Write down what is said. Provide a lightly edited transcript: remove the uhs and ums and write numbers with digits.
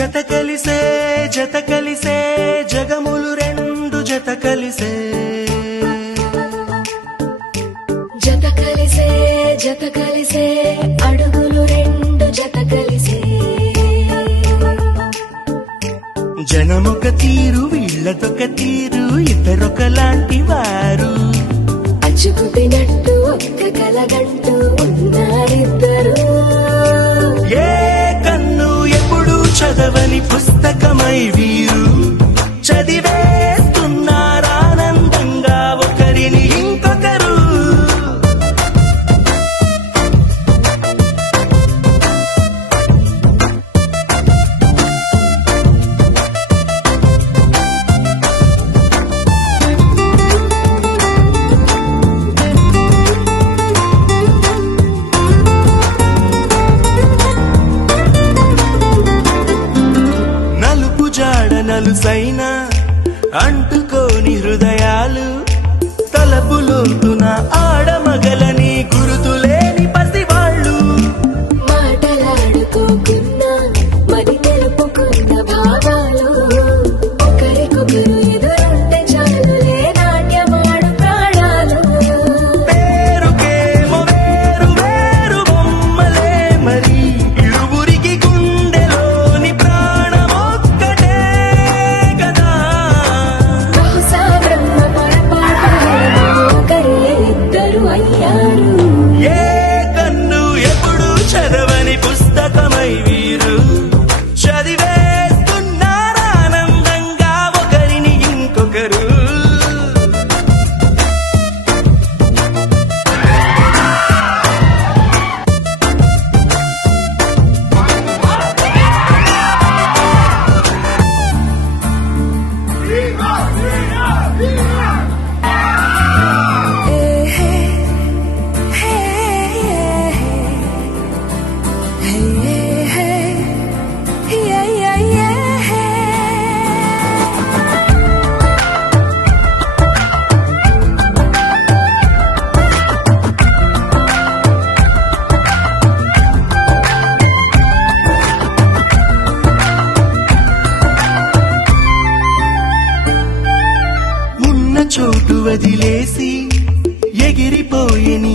జత కలిసే జగములు రెండు జత కలిసే జత కలిసే అడుగులు రెండు జత కలిసే జనమొక తీరు వీళ్ళదొక తీరు ఇద్దరొకలాంటి వారు అచ్చుకుతినట్టు ఒక్క కలగంటూ ఉన్నారిద్దరు ఏ కన్ను ఎప్పుడు చదవని పుస్తకమై వీరు చదివేస్తున్నారానందంగా ఒకరిని ఇంకొకరు నలుసైన అంటుకోని హృదయాలు తలపులోతున ఆడమగలని గురుతులేని పసివాళ్ళు మాటలాడుకోకున్నా మరి తెలుపుకున్న భావాలు ఒకరికొకరు ఎదురుంటే చాలులే నాట్యమాడు ప్రాణాలు పేరుకేమో వేరు వేరు బొమ్మలే మరి ఇరువురికి గుండెలోని ప్రాణమొక్కటే కదా బహుశా బ్రహ్మ పొరపాటున ఒకరే ఇద్దరు అయ్యారు ఏ కన్ను ఎప్పుడు చదవని పుస్తకమై వీరు చదివేస్తున్నారానందంగా ఒకరిని ఇంకొకరు చోటు వదిలేసి ఎగిరిపోయే నీ